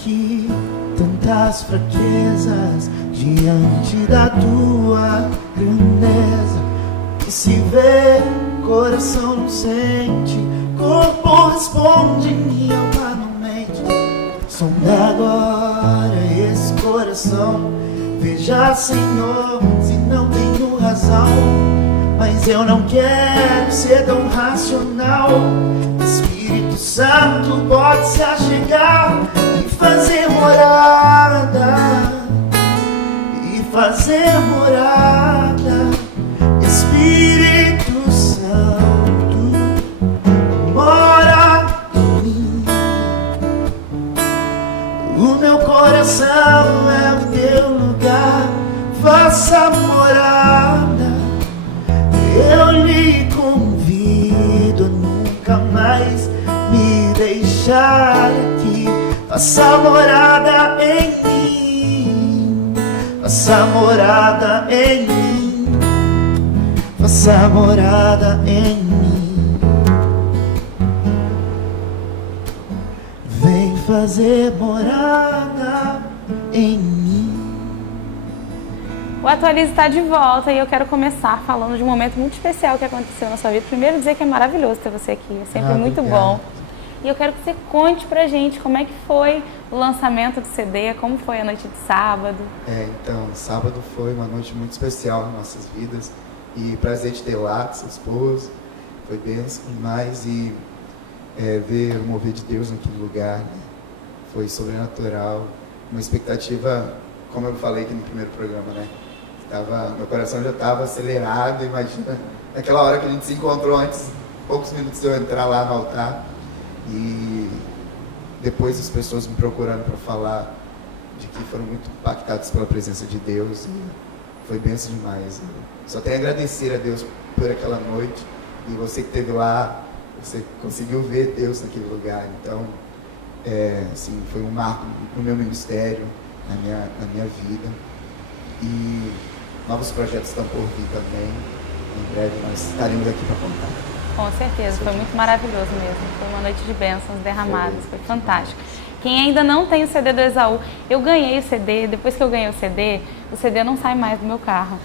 aqui, tantas fraquezas diante da tua grandeza. Que se vê, coração não sente, corpo responde, minha alma não mente. Sonda agora esse coração, veja, Senhor, se não tenho razão. Mas eu não quero ser tão racional. Espírito Santo pode se achegar e fazer morada, e fazer morada. Espírito Santo, mora em mim. O meu coração é o teu lugar, faça morada. Eu lhe convido a nunca mais me deixar aqui. Faça morada em mim, faça morada em mim, faça morada em mim. Vem fazer morada em mim. O Atualize está de volta e eu quero começar falando de um momento muito especial que aconteceu na sua vida. Primeiro dizer que é maravilhoso ter você aqui, é sempre muito bom. E eu quero que você conte pra gente como é que foi o lançamento do CD, como foi a noite de sábado. Então, sábado foi uma noite muito especial nas nossas vidas. E prazer de ter lá, seu esposo, foi bênção demais. E ver o mover de Deus naquele lugar, né? Foi sobrenatural. Uma expectativa, como eu falei aqui no primeiro programa, né? Meu coração já estava acelerado, imagina, naquela hora que a gente se encontrou antes, poucos minutos de eu entrar lá no altar, e depois as pessoas me procurando para falar de que foram muito impactados pela presença de Deus, e foi bênção demais. Só tenho a agradecer a Deus por aquela noite, e você que esteve lá, você conseguiu ver Deus naquele lugar. Então, assim, foi um marco no meu ministério, na minha vida, e novos projetos estão por vir também. Em breve nós estaremos aqui para contar. Com certeza, foi muito maravilhoso mesmo. Foi uma noite de bênçãos derramadas, foi fantástico. Quem ainda não tem o CD do Esaú, eu ganhei o CD, depois que eu ganhei o CD não sai mais do meu carro.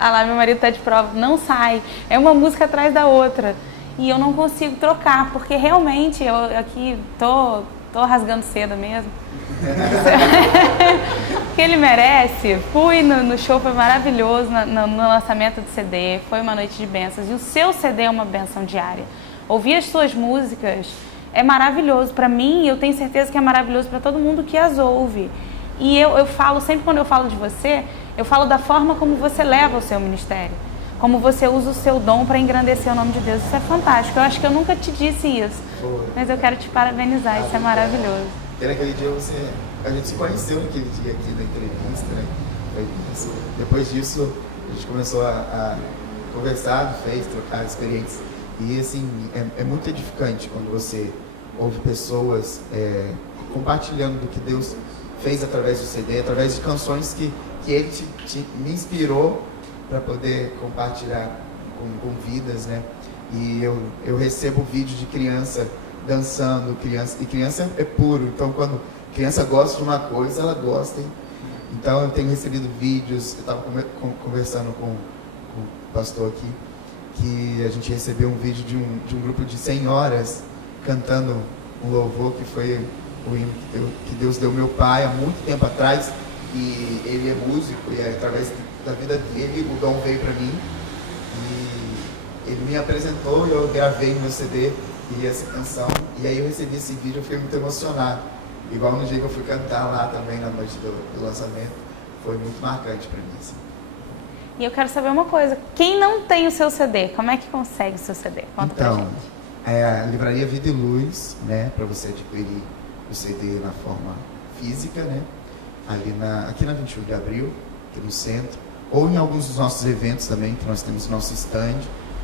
Ah lá, meu marido tá de prova, não sai, é uma música atrás da outra. E eu não consigo trocar, porque realmente eu aqui tô rasgando seda mesmo. Porque ele merece. Fui no show, foi maravilhoso, no lançamento do CD, foi uma noite de bênçãos. E o seu CD é uma bênção diária. Ouvir as suas músicas é maravilhoso para mim, e eu tenho certeza que é maravilhoso para todo mundo que as ouve. E eu falo, sempre quando eu falo de você, eu falo da forma como você leva o seu ministério, como você usa o seu dom para engrandecer o nome de Deus. Isso é fantástico. Eu acho que eu nunca te disse isso, mas eu quero te parabenizar, isso é maravilhoso. Porque naquele dia a gente se conheceu naquele dia aqui na entrevista, né? Depois disso, a gente começou a conversar, trocar experiências. E assim, é muito edificante quando você ouve pessoas compartilhando do que Deus fez através do CD, através de canções que Ele me inspirou para poder compartilhar com vidas, né? E eu recebo vídeo de criança dançando, e criança é puro, então quando criança gosta de uma coisa, ela gosta. Então eu tenho recebido vídeos, eu estava conversando com o pastor aqui, que a gente recebeu um vídeo de um grupo de senhoras cantando um louvor que foi o hino que Deus deu ao meu pai há muito tempo atrás, e ele é músico, e através da vida dele o dom veio para mim, e ele me apresentou, e eu gravei no meu CD e essa canção, e aí eu recebi esse vídeo, eu fiquei muito emocionado, igual no dia que eu fui cantar lá também na noite do lançamento, foi muito marcante para mim, assim. E eu quero saber uma coisa, quem não tem o seu CD, como é que consegue o seu CD? Conta pra gente. A livraria Vida e Luz, né, para você adquirir o CD na forma física, né, aqui na 21 de abril, aqui no centro, ou em alguns dos nossos eventos também, que nós temos nosso stand,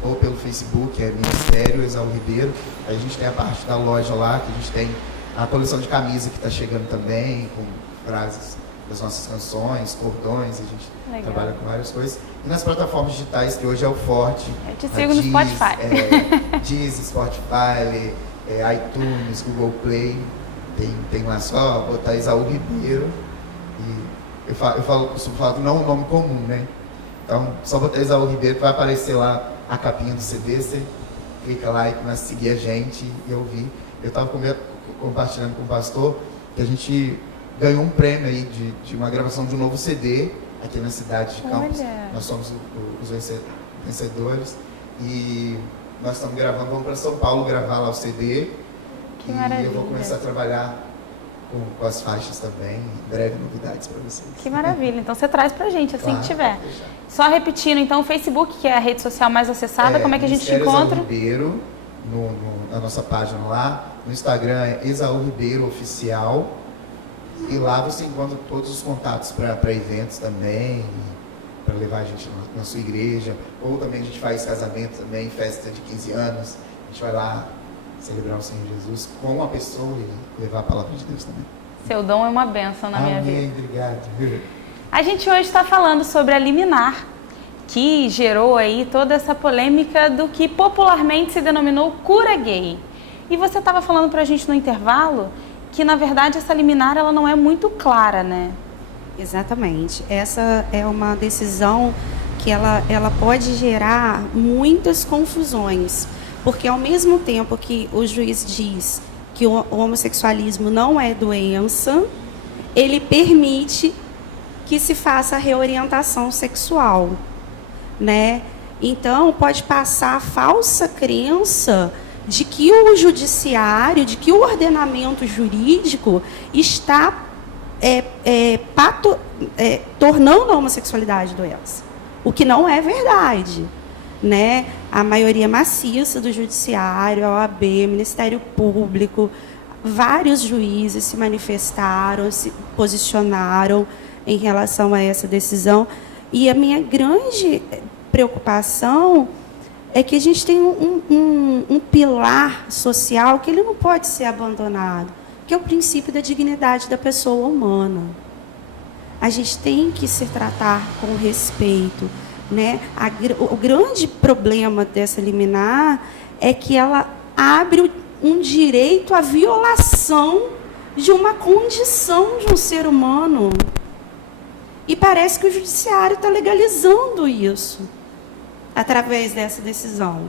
ou pelo Facebook, Ministério Esaú Ribeiro. A gente tem a parte da loja lá, que a gente tem a coleção de camisa que está chegando também, com frases das nossas canções, cordões, a gente trabalha com várias coisas. E nas plataformas digitais, que hoje é o forte. Eu te sigo no Spotify. Deezer, Spotify, iTunes, Google Play. Tem lá só botar Esaú Ribeiro. E costumo falar que não é um nome comum, né? Então, só botar Esaú Ribeiro que vai aparecer lá a capinha do CD. Você clica lá e começa a seguir a gente e ouvir. Eu estava compartilhando com o pastor que a gente ganhou um prêmio aí de uma gravação de um novo CD aqui na cidade de Campos. Olha. Nós somos os vencedores e nós estamos gravando, vamos para São Paulo gravar lá o CD. Que e maravilha. eu vou começar a trabalhar com as faixas também, em breve novidades para vocês. Que maravilha. Então você traz pra gente assim Claro, que tiver. pode deixar. Só repetindo, então, o Facebook, que é a rede social mais acessada, como é que a gente te Ministério encontra? Esaú Ribeiro, na nossa página lá. No Instagram é Esaú Ribeiro Oficial. E lá você encontra todos os contatos para eventos também, para levar a gente na sua igreja. Ou também a gente faz casamento também, festa de 15 anos. A gente vai lá celebrar o Senhor Jesus com a pessoa e levar a palavra de Deus também. Seu dom é uma bênção na minha vida. Amém, obrigado. A gente hoje está falando sobre a liminar, que gerou aí toda essa polêmica do que popularmente se denominou cura gay. E você estava falando para a gente no intervalo que, na verdade, essa liminar ela não é muito clara, né? Exatamente. Essa é uma decisão que ela pode gerar muitas confusões, porque ao mesmo tempo que o juiz diz que o homossexualismo não é doença, ele permite que se faça a reorientação sexual, né? Então, pode passar a falsa crença de que o judiciário, de que o ordenamento jurídico está tornando a homossexualidade doença, o que não é verdade, né? A maioria maciça do judiciário, a OAB, Ministério Público, vários juízes se manifestaram, se posicionaram em relação a essa decisão. E a minha grande preocupação é que a gente tem um pilar social que ele não pode ser abandonado, que é o princípio da dignidade da pessoa humana. A gente tem que se tratar com respeito, né? O grande problema dessa liminar é que ela abre um direito à violação de uma condição de um ser humano. E parece que o judiciário está legalizando isso através dessa decisão.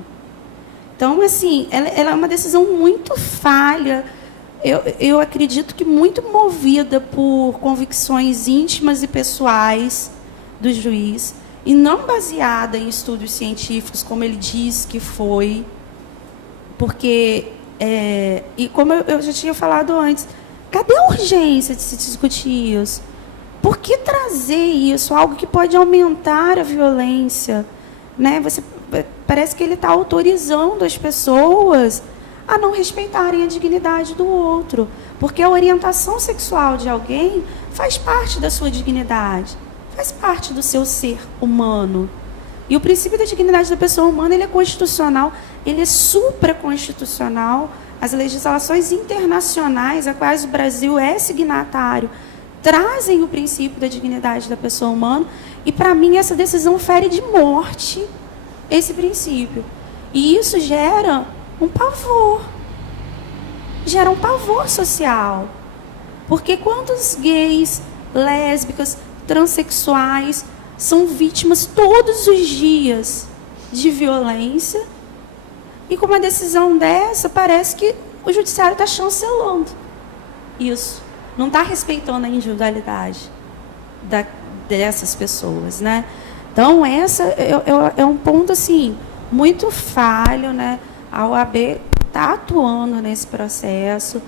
Então, assim, ela é uma decisão muito falha. Eu acredito que muito movida por convicções íntimas e pessoais do juiz, e não baseada em estudos científicos, como ele diz que foi, porque, e como eu já tinha falado antes, cadê a urgência de se discutir isso? Por que trazer isso, algo que pode aumentar a violência? Né? Parece que ele está autorizando as pessoas a não respeitarem a dignidade do outro, porque a orientação sexual de alguém faz parte da sua dignidade, faz parte do seu ser humano. E o princípio da dignidade da pessoa humana, ele é constitucional, ele é supraconstitucional. As legislações internacionais, a quais o Brasil é signatário, trazem o princípio da dignidade da pessoa humana, e para mim essa decisão fere de morte esse princípio. E isso gera um pavor social. Porque quantos gays, lésbicas, transexuais são vítimas todos os dias de violência, e com uma decisão dessa, parece que o judiciário está chancelando isso. Não está respeitando a individualidade dessas pessoas, né? Então, essa é um ponto, assim, muito falho, né? A OAB está atuando nesse processo.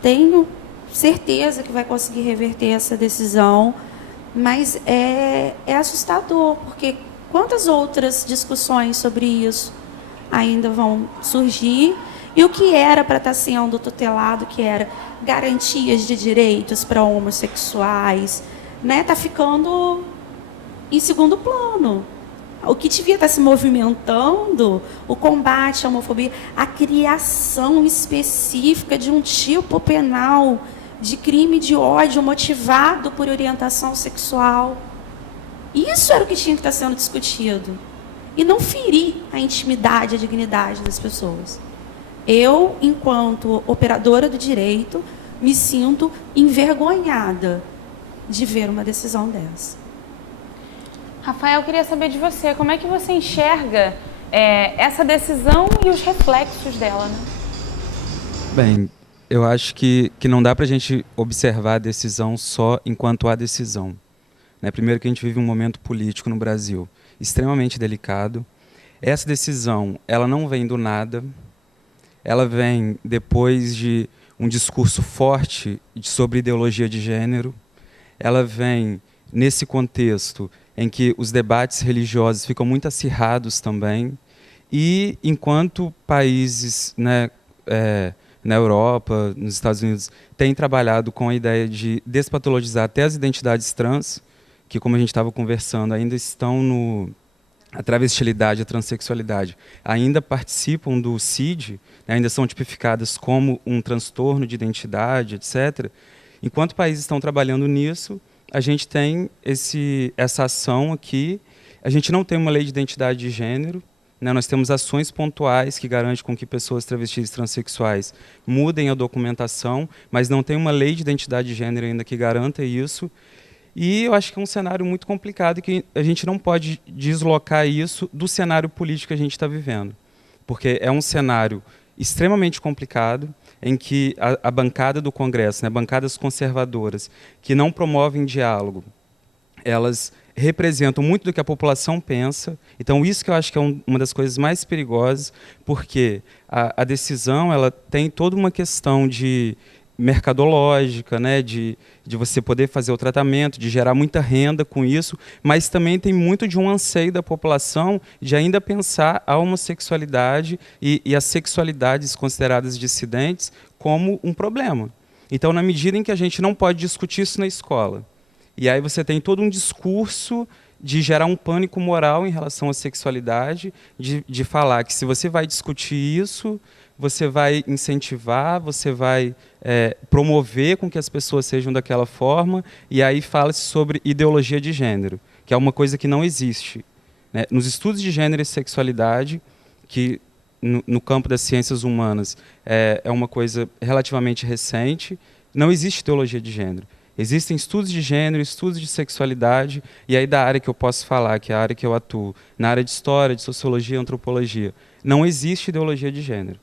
Tenho certeza que vai conseguir reverter essa decisão, mas é assustador, porque quantas outras discussões sobre isso ainda vão surgir? E o que era para estar sendo tutelado, que era garantias de direitos para homossexuais, né, está ficando em segundo plano. O que devia estar se movimentando, o combate à homofobia, a criação específica de um tipo penal de crime de ódio motivado por orientação sexual. Isso era o que tinha que estar sendo discutido. E não ferir a intimidade, a dignidade das pessoas. Eu, enquanto operadora do direito, me sinto envergonhada de ver uma decisão dessa. Rafael, eu queria saber de você, como é que você enxerga essa decisão e os reflexos dela, né? Bem, eu acho que não dá para a gente observar a decisão só enquanto há decisão. Né? Primeiro que a gente vive um momento político no Brasil extremamente delicado. Essa decisão, ela não vem do nada, ela vem depois de um discurso forte sobre ideologia de gênero, ela vem nesse contexto em que os debates religiosos ficam muito acirrados também, e enquanto países, né, na Europa, nos Estados Unidos, têm trabalhado com a ideia de despatologizar até as identidades trans, que, como a gente estava conversando, ainda estão a travestilidade, a transexualidade, ainda participam do CID, né, ainda são tipificadas como um transtorno de identidade, etc. Enquanto países estão trabalhando nisso, a gente tem essa ação aqui. A gente não tem uma lei de identidade de gênero, né, nós temos ações pontuais que garantem com que pessoas travestis e transexuais mudem a documentação, mas não tem uma lei de identidade de gênero ainda que garanta isso. E eu acho que é um cenário muito complicado e que a gente não pode deslocar isso do cenário político que a gente está vivendo. Porque é um cenário extremamente complicado, em que a bancada do Congresso, né, bancadas conservadoras, que não promovem diálogo, elas representam muito do que a população pensa. Então, isso que eu acho que é uma das coisas mais perigosas, porque a decisão ela tem toda uma questão de mercadológica, né, de você poder fazer o tratamento, de gerar muita renda com isso, mas também tem muito de um anseio da população de ainda pensar a homossexualidade e as sexualidades consideradas dissidentes como um problema. Então, na medida em que a gente não pode discutir isso na escola, e aí você tem todo um discurso de gerar um pânico moral em relação à sexualidade, de falar que se você vai discutir isso, você vai incentivar, você vai promover com que as pessoas sejam daquela forma, e aí fala-se sobre ideologia de gênero, que é uma coisa que não existe. Né? Nos estudos de gênero e sexualidade, que no campo das ciências humanas é uma coisa relativamente recente, não existe ideologia de gênero. Existem estudos de gênero, estudos de sexualidade, e aí da área que eu posso falar, que é a área que eu atuo, na área de história, de sociologia, antropologia, não existe ideologia de gênero.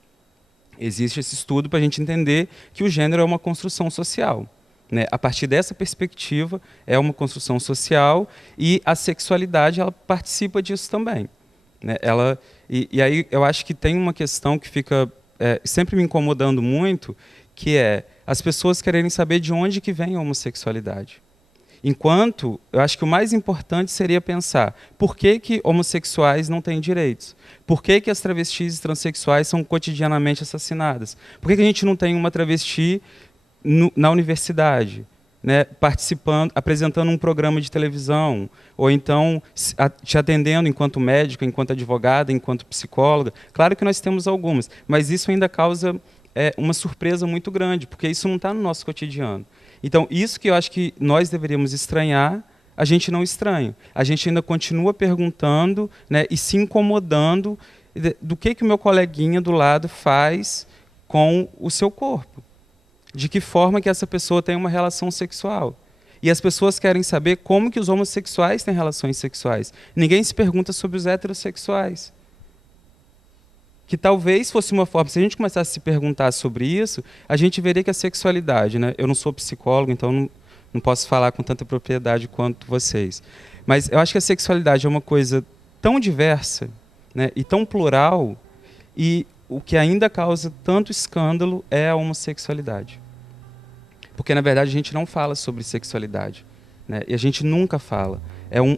Existe esse estudo para a gente entender que o gênero é uma construção social. Né? A partir dessa perspectiva, é uma construção social e a sexualidade ela participa disso também. Né? E aí eu acho que tem uma questão que fica sempre me incomodando muito, que é as pessoas quererem saber de onde que vem a homossexualidade. Enquanto, eu acho que o mais importante seria pensar por que homossexuais não têm direitos? Por que as travestis e transexuais são cotidianamente assassinadas? Por que a gente não tem uma travesti na universidade, né, participando, apresentando um programa de televisão, ou então te atendendo enquanto médica, enquanto advogada, enquanto psicóloga? Claro que nós temos algumas, mas isso ainda causa uma surpresa muito grande, porque isso não está no nosso cotidiano. Então, isso que eu acho que nós deveríamos estranhar, a gente não estranha. A gente ainda continua perguntando, né, e se incomodando do que o meu coleguinha do lado faz com o seu corpo. De que forma que essa pessoa tem uma relação sexual. E as pessoas querem saber como que os homossexuais têm relações sexuais. Ninguém se pergunta sobre os heterossexuais. Que talvez fosse uma forma, se a gente começasse a se perguntar sobre isso, a gente veria que a sexualidade, né? Eu não sou psicólogo, então não posso falar com tanta propriedade quanto vocês. Mas eu acho que a sexualidade é uma coisa tão diversa, né, e tão plural, e o que ainda causa tanto escândalo é a homossexualidade. Porque, na verdade, a gente não fala sobre sexualidade. Né? E a gente nunca fala. É um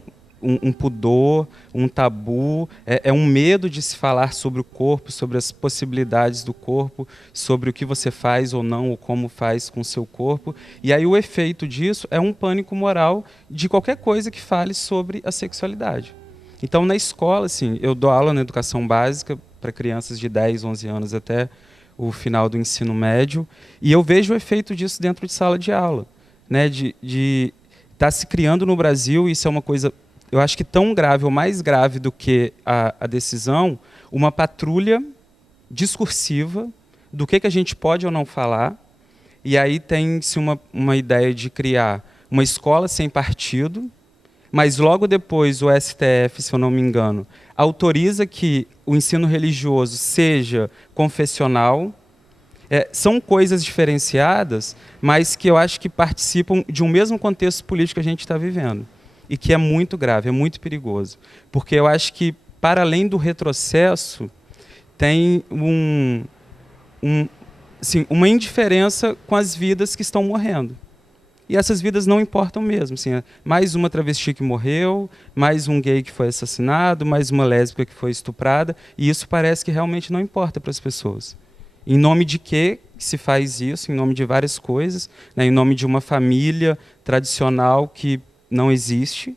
pudor, um tabu, é um medo de se falar sobre o corpo, sobre as possibilidades do corpo, sobre o que você faz ou não, ou como faz com o seu corpo. E aí o efeito disso é um pânico moral de qualquer coisa que fale sobre a sexualidade. Então, na escola, assim, eu dou aula na educação básica para crianças de 10, 11 anos até o final do ensino médio, e eu vejo o efeito disso dentro de sala de aula. Né? De estar se criando no Brasil, isso é uma coisa... Eu acho que tão grave ou mais grave do que a decisão, uma patrulha discursiva do que a gente pode ou não falar, e aí tem-se uma ideia de criar uma escola sem partido, mas logo depois o STF, se eu não me engano, autoriza que o ensino religioso seja confessional. São coisas diferenciadas, mas que eu acho que participam de um mesmo contexto político que a gente está vivendo, e que é muito grave, é muito perigoso, porque eu acho que, para além do retrocesso, tem assim, uma indiferença com as vidas que estão morrendo. E essas vidas não importam mesmo. Assim, mais uma travesti que morreu, mais um gay que foi assassinado, mais uma lésbica que foi estuprada, e isso parece que realmente não importa para as pessoas. Em nome de quê se faz isso? Em nome de várias coisas, né? Em nome de uma família tradicional que não existe.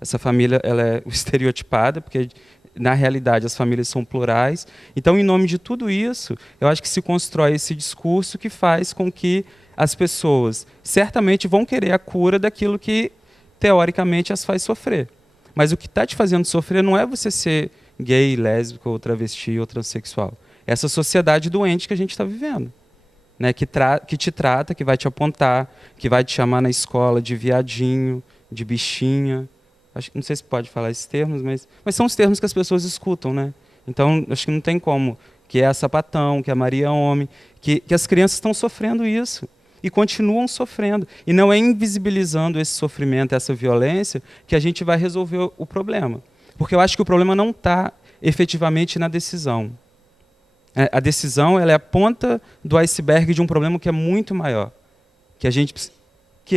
Essa família ela é estereotipada, porque na realidade as famílias são plurais. Então, em nome de tudo isso, eu acho que se constrói esse discurso que faz com que as pessoas certamente vão querer a cura daquilo que, teoricamente, as faz sofrer. Mas o que está te fazendo sofrer não é você ser gay, lésbico, ou travesti, ou transexual. É essa sociedade doente que a gente está vivendo, né? Que te trata, que vai te apontar, que vai te chamar na escola de viadinho, de bichinha. Não sei se pode falar esses termos, mas são os termos que as pessoas escutam, né? Então, acho que não tem como. Que é a sapatão, que é a Maria Homem, que as crianças estão sofrendo isso. E continuam sofrendo. E não é invisibilizando esse sofrimento, essa violência, que a gente vai resolver o problema. Porque eu acho que o problema não está efetivamente na decisão. A decisão ela é a ponta do iceberg de um problema que é muito maior. Que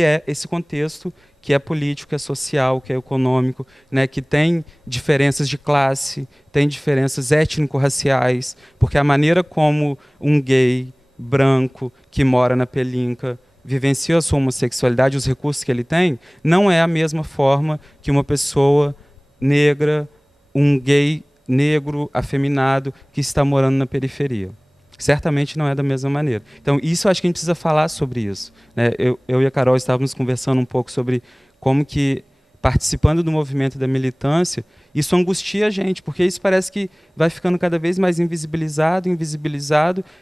é esse contexto que é político, que é social, que é econômico, né, que tem diferenças de classe, tem diferenças étnico-raciais, porque a maneira como um gay branco que mora na Pelinca vivencia a sua homossexualidade, os recursos que ele tem, não é a mesma forma que uma pessoa negra, um gay negro, afeminado, que está morando na periferia. Certamente não é da mesma maneira. Então, isso eu acho que a gente precisa falar sobre isso, né? Eu e a Carol estávamos conversando um pouco sobre como que, participando do movimento da militância, isso angustia a gente, porque isso parece que vai ficando cada vez mais invisibilizado,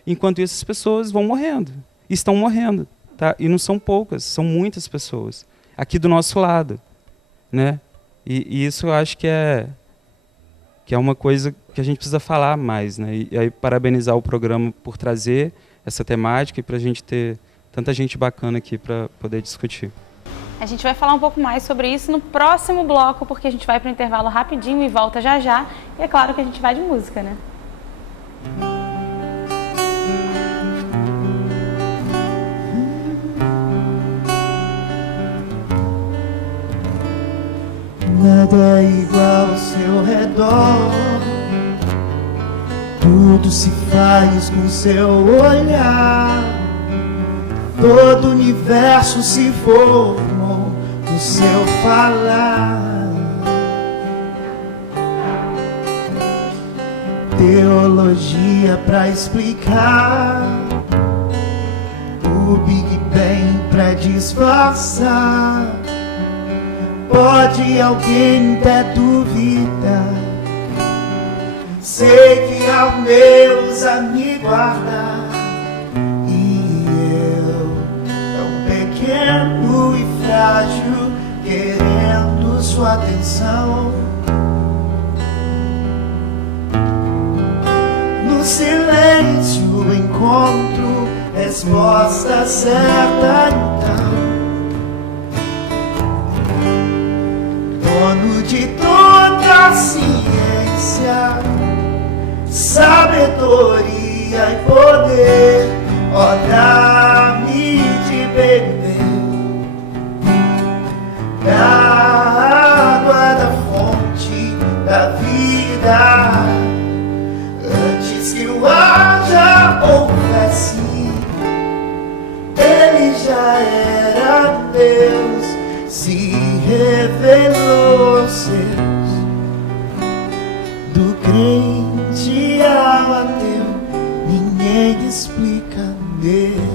enquanto isso as pessoas vão morrendo. E estão morrendo. Tá? E não são poucas, são muitas pessoas. Aqui do nosso lado. Né? E isso eu acho que é uma coisa que a gente precisa falar mais, né? E aí parabenizar o programa por trazer essa temática e para a gente ter tanta gente bacana aqui para poder discutir. A gente vai falar um pouco mais sobre isso no próximo bloco, porque a gente vai para o intervalo rapidinho e volta já já. E é claro que a gente vai de música, né? Nada é igual ao seu redor, tudo se faz com seu olhar, todo o universo se formou no seu falar. Teologia pra explicar, o Big Bang pra disfarçar. Pode alguém até duvidar, sei que ao Deus a me guardar. E eu, tão pequeno e frágil, querendo sua atenção. No silêncio encontro resposta certa então. Dono de toda a ciência, sabedoria e poder, ó, dá-me de beber da água da fonte da vida, antes que o ar já houvesse, ele já era Deus, se revelou aos seus, do crente ao ateu, ninguém explica Deus.